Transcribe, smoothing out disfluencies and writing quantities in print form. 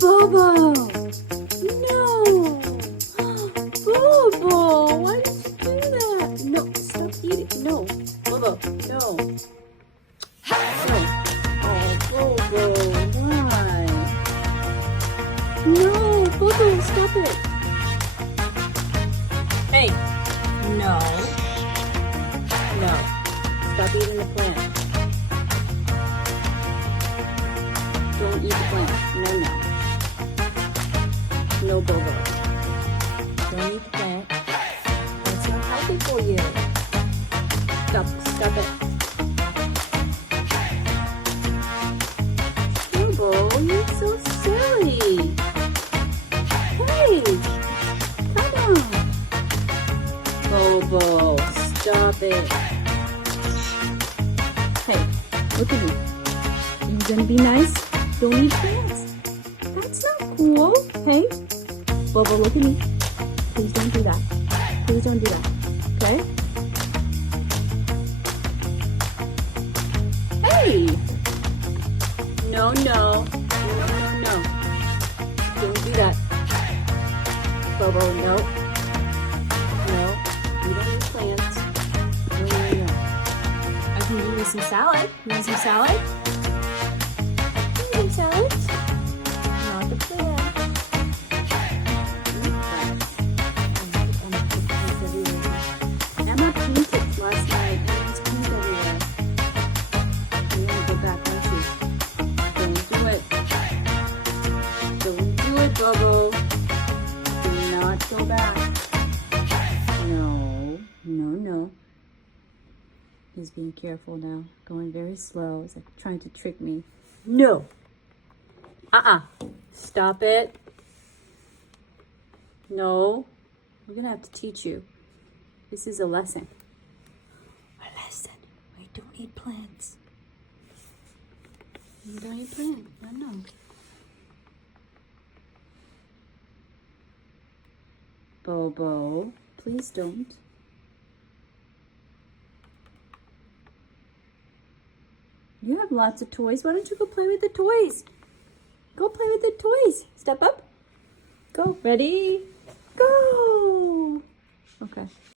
Bobo! No! Bobo! Why did you do that? No, stop eating. No. Bobo, no. No. Oh, Bobo, why? No, Bobo, stop it. Hey. No. No. Stop eating the plant. Don't eat the plant. No, no. No, Bobo. Don't eat the plant. That's not healthy for you. Stop it. Bobo, you're so silly. Hey, come on. Bobo, stop it. Hey, look at me. You gonna be nice? Don't eat plants. That's not cool. Hey, Bobo, look at me. Please don't do that. Please don't do that. Okay? Hey! No, no. No, no, no. Don't do that. Bobo, no. No. You don't eat plants. No, no, no. I can give you some salad. You want some salad? Some salad? Not the plant. Emma painted last night. Emma's paint everywhere. You want to go back, don't you? Don't do it. Don't do it, Bobo. Do not go back. No, no, no. He's being careful now. Going very slow. He's like trying to trick me. No. Stop it. No. We're going to have to teach you. This is a lesson. A lesson. We don't eat plants. You don't eat plants. I know. Bobo, please don't. You have lots of toys. Why don't you go play with the toys? Go play with the toys. Step up. Go. Ready? Go. Okay.